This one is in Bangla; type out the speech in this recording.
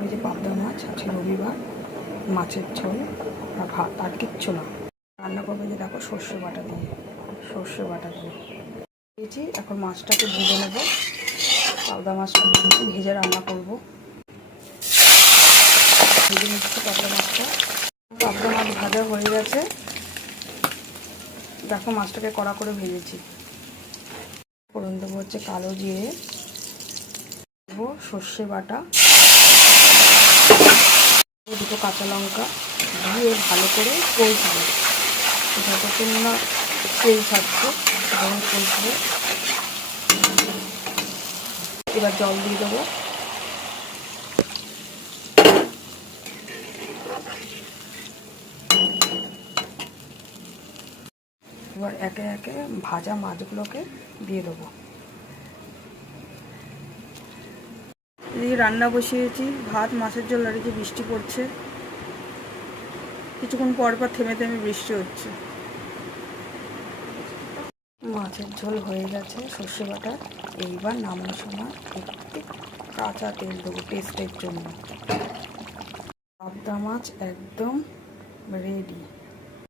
ওই যে পাবদা মাছ, আজকে রবিবার, মাছের ঝোল আর ভাত, আর কিচ্ছু না। রান্না করবো যে দেখো সর্ষে বাটা দিয়ে, দিয়েছি। এখন মাছটাকে ভেজে নেব, পাবদা মাছটা ভেজে রান্না করবো। ভেজে নিচ্ছি পাবদা মাছটা। পাবদা মাছ ভাজা হয়ে গেছে, দেখো মাছটাকে কড়া করে ভেজেছি। ফোড়ন দেবো হচ্ছে কালো জিরে, দেবো সর্ষে বাটা, দুটো কাঁচা লঙ্কা দিয়ে ভালো করে কষবো, যতক্ষণ না তেল ছাড়ছে তখন কষবো। এবার জল দিয়ে দেবো। এবার একে একে ভাজা মাছগুলোকে দিয়ে দেবো। এদিকে রান্না বসিয়েছি, ভাত, মাছের ঝোল, আর যে বৃষ্টি পড়ছে, কিছুক্ষণ পর পর থেমে থেমে বৃষ্টি হচ্ছে। মাছের ঝোল হয়ে গেছে সর্ষে বাটা। এইবার নামানোর সময় একটু কাঁচা তেল দেবো টেস্টের জন্য। পাবদা মাছ একদম রেডি।